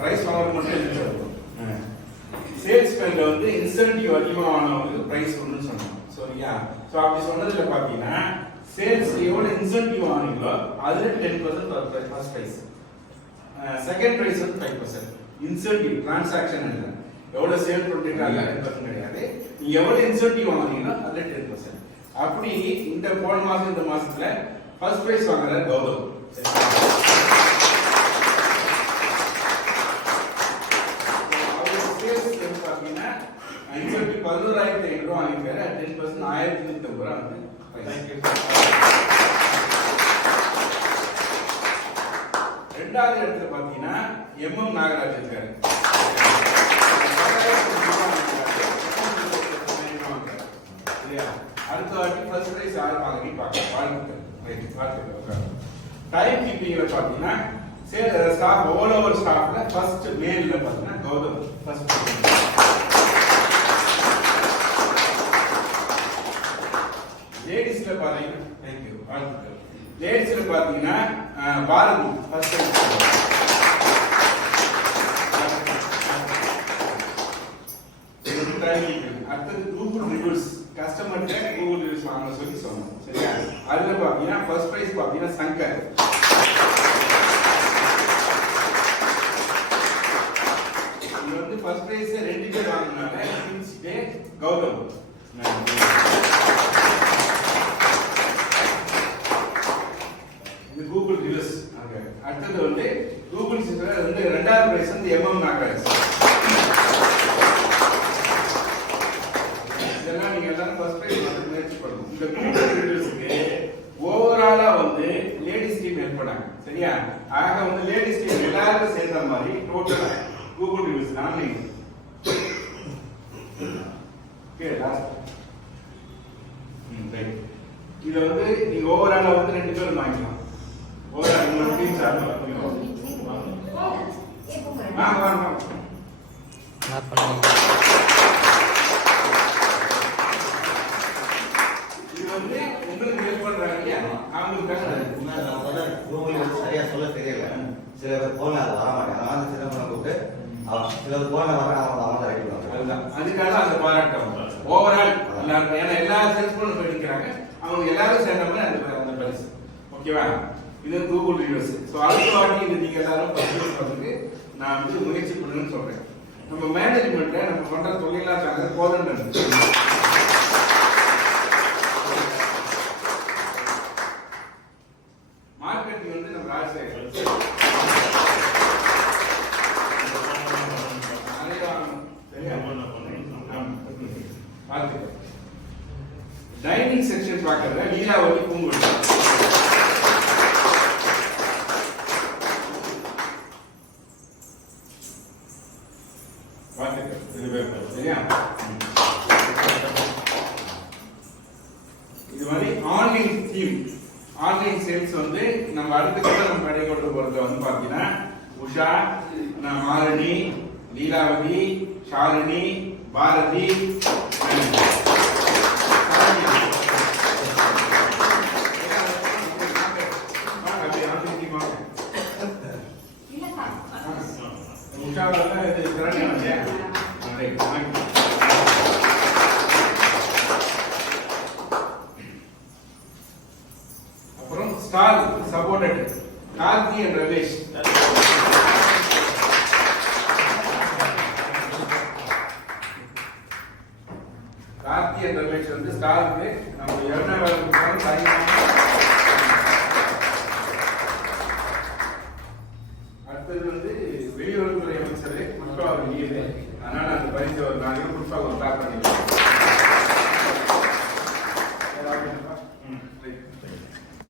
Price வாங்குறது மட்டும் இல்லை. சேல்ஸ்மேன்ல வந்து இன்சென்டிவ் அதிகமானவங்களுக்கு பிரைஸ் ஒன்றுன்னு சொன்னோம். சரியா? ஸோ அப்படி சொன்னதுல பார்த்தீங்கன்னா சேல்ஸ் எவ்வளோ இன்சென்டிவ் ஆனீங்களோ அதில் 10% ஃபர்ஸ்ட் ப்ரைஸ், செகண்ட் ப்ரைஸ் வந்து 5%. இன்சென்டிவ் டிரான்சாக்ஷன் இல்லை, எவ்வளோ சேல் பண்ணுறீங்க அதில் 10% கிடையாது. நீங்கள் எவ்வளோ இன்சென்டிவ் வாங்குறீங்களோ அதில் 10%. அப்படி இந்த போன மாதம் இந்த மாதத்துல ஃபர்ஸ்ட் ப்ரைஸ் வாங்குற கௌதம். பார்த்தீங்கன்னா இன்சென்டிவ் 11,500 ரூபா வாங்கிருக்காரு. 10% 1,150 ரூபா வந்து. ரெண்டாவது இடத்துல பாத்தீங்கன்னா MM நாகராஜ் இருக்காரு. அடுத்த வாட்டி ஃபர்ஸ்ட் பிரைஸ் யார் வாங்கி பார்க்கலாம். வாழ்த்துக்கள். டைம் கீப்பிங்ல பாத்தீங்கன்னா ஸ்டாஃப் ஆல் ஓவர் ஸ்டாஃப்ல ஃபர்ஸ்ட் மேல்ல பாத்தீங்கன்னா கௌதம் ஃபர்ஸ்ட். லேடிஸ்ல பாத்தீங்கன்னா தேங்க்யூ வாழ்த்துக்கள். லேடிஸ்ல பாத்தீங்கன்னா பாரதி ஃபர்ஸ்ட். அடுத்தது கூகுள் ரிவ்யூஸ், கஸ்டமர்கிட்ட கூகுள் ரிவ்யூஸ் வாங்க சொல்லி சொன்னோம். சரியா? அதுல பாத்தீங்கன்னா ஃபர்ஸ்ட் பிரைஸ் பாத்தீங்கன்னா சங்கர். இது வந்து ஃபர்ஸ்ட் பிரைஸ் 2 பேர் வாங்கினாங்க. டே கௌதம். இது கூகுள் ரிவ்யூஸ். அடுத்தது வந்து கூகுள் சிஸ்டர் வந்து ரெண்டாவது பிரைஸ் வந்து MM நாகராஜ். இதெல்லாம் நீங்க எல்லாரும் ஃபர்ஸ்ட் பிரைஸ் வந்து முயற்சி பண்ணணும். இந்த கூகுள் ரிவ்யூஸ்க்கு ஓவராலா வந்து லேடிஸ் டீம் ஹெல்ப் பண்ணாங்க. சரியா? ஆக வந்து லேடிஸ் டீம் எல்லாரும் சேர்ந்த மாதிரி டோட்டலா Google reviews nominee. Okay last. Right. இத வந்து நீங்க ஓவராலா வந்து 2 பேர் வாங்கிக்கலாம். ஓவரால் உங்க டீம் சார்பா வாங்க. இது வந்து உங்களுக்கு ஹெல்ப் பண்றாங்க. அவங்களுக்கு சரியா சொல்ல தெரியல. சில பேர் போன அது வர மாட்டாங்க. நான் சில பேர் கூப்பிட்டு சில பேர் போன வர அவங்க ரெடி பண்ணுவாங்க. அதுதான் அதுக்காக அந்த பாராட்டம் ஓவரால் எல்லாரும். ஏன்னா எல்லா செல்ஸ்மேனும் படிக்கிறாங்க, அவங்க எல்லாரும் சேர்ந்த மாதிரி அந்த பரிசு. ஓகேவா? இது கூகுள் ரிவ்யூஸ். ஸோ அடுத்த வாட்டி இது நீங்க எல்லாரும் பர்சேஸ் நான் வந்து முயற்சி பண்ணுன்னு சொல்றேன். நம்ம மேனேஜ்மெண்ட்ல நம்ம பண்ற தொழிலாம் இருக்காங்க போதன் மார்க்கெட்டிங் வந்து நம்ம ராஜசேகர் டைனிங் செக்ஷன் பார்க்கறத லீலாவதி பூங்குடி. இது மாதிரி ஆன்லைன் டீம், ஆன்லைன் சேல்ஸ் வந்து நம்ம அடுத்த கட்ட நம்ம கடை கொண்டு போறதுல வந்து பாத்தீங்கன்னா உஷா, மாலினி, லீலாவதி, ஷாலினி, பாரதி, அப்புறம் stall supported Karthi and Ramesh. Karthi and Ramesh வந்து ஸ்டாலுக்கு நம்ம அடுத்தது வந்து வெளியுறவுத்துறை அமைச்சர் முன்பா அவர் லீவு, அதனால அந்த பரிசு ஒரு 4 முன்பா ஸ்டார்ட் பண்ணி